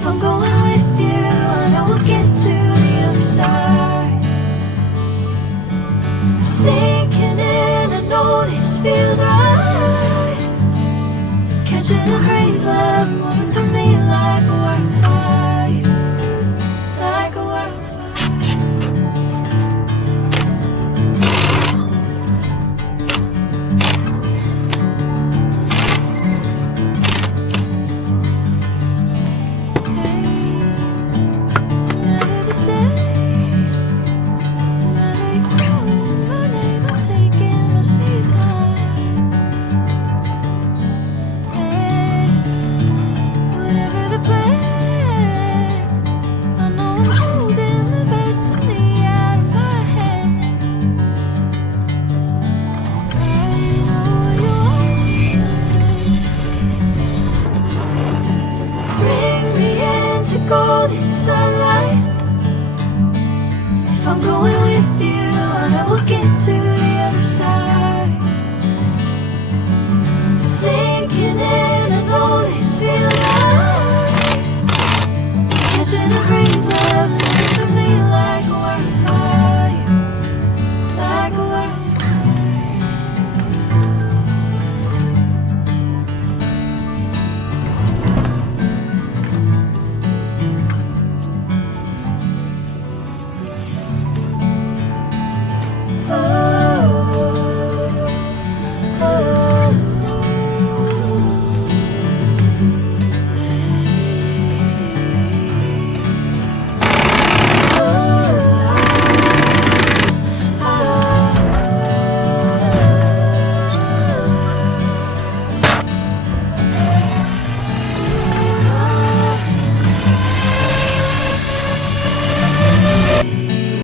If I'm going with you, I know we'll get to the other side. Sinking in, I know this feels right. Catching a crazy love, moving through me like a wildfire, like a wildfire. Hey, never the same. Whenever you're calling my name, I'm taking my sweet time. Hey, whatever the plan, I know I'm holding the best of me out of my hand. I know you always say, bring me into golden sunlight. If I'm going with you, I know we'll get to the other side. Sinking in, I know this feels right.